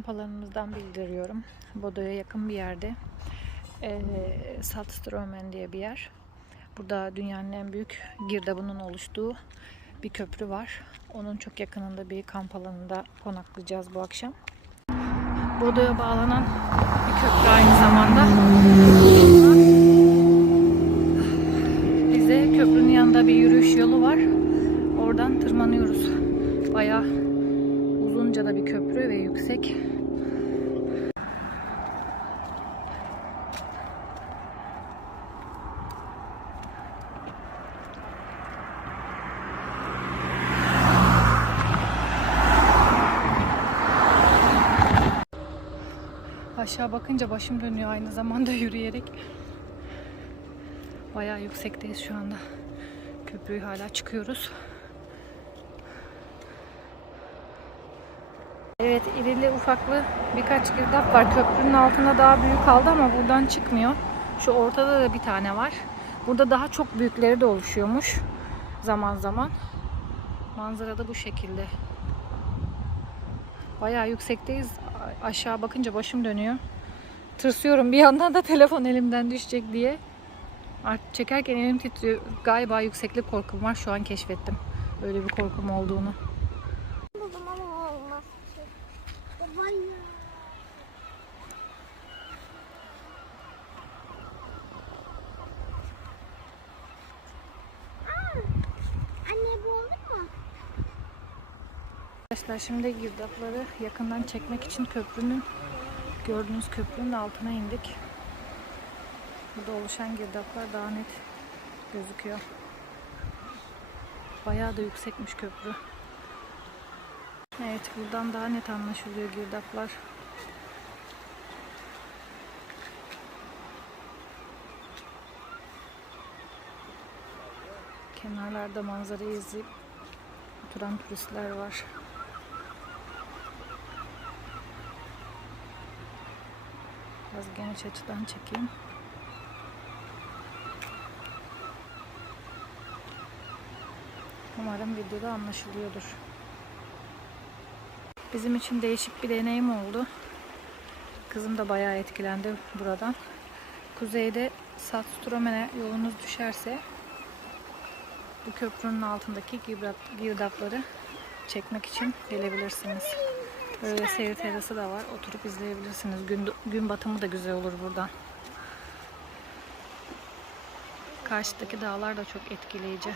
kamp alanımızdan bildiriyorum. Bodo'ya yakın bir yerde. Ee, Saltstromen diye bir yer. Burada dünyanın en büyük girdabının oluştuğu bir köprü var. Onun çok yakınında bir kamp alanında konaklayacağız bu akşam. Bodo'ya bağlanan bir köprü aynı zamanda. Bize köprünün yanında bir yürüyüş yolu var. Oradan tırmanıyoruz. Bayağı uzunca da bir köprü ve yüksek. Aşağı bakınca başım dönüyor aynı zamanda yürüyerek. Bayağı yüksekteyiz şu anda. Köprüyü hala çıkıyoruz. Evet irili ufaklı birkaç girdap var. Köprünün altında daha büyük kaldı ama buradan çıkmıyor. Şu ortada da bir tane var. Burada daha çok büyükleri de oluşuyormuş. Zaman zaman. Manzara da bu şekilde. Bayağı yüksekteyiz. Aşağı bakınca başım dönüyor. Tırsıyorum bir yandan da telefon elimden düşecek diye. Artık çekerken elim titriyor. Galiba yükseklik korkum var. Şu an keşfettim. Böyle bir korkum olduğunu. Arkadaşlar şimdi girdapları yakından çekmek için köprünün gördüğünüz köprünün altına indik. Burada oluşan girdaplar daha net gözüküyor. Bayağı da yüksekmiş köprü. Evet buradan daha net anlaşılıyor girdaplar. Kenarlarda manzarayı izleyip oturan turistler var. Biraz geniş açıdan çekeyim. Umarım videoda anlaşılıyordur. Bizim için değişik bir deneyim oldu. Kızım da bayağı etkilendi buradan. Kuzeyde Satstromen'e yolunuz düşerse bu köprünün altındaki girdap- girdapları çekmek için gelebilirsiniz. Böyle seyir terası da var. Oturup izleyebilirsiniz. Gün, gün batımı da güzel olur buradan. Karşıdaki dağlar da çok etkileyici.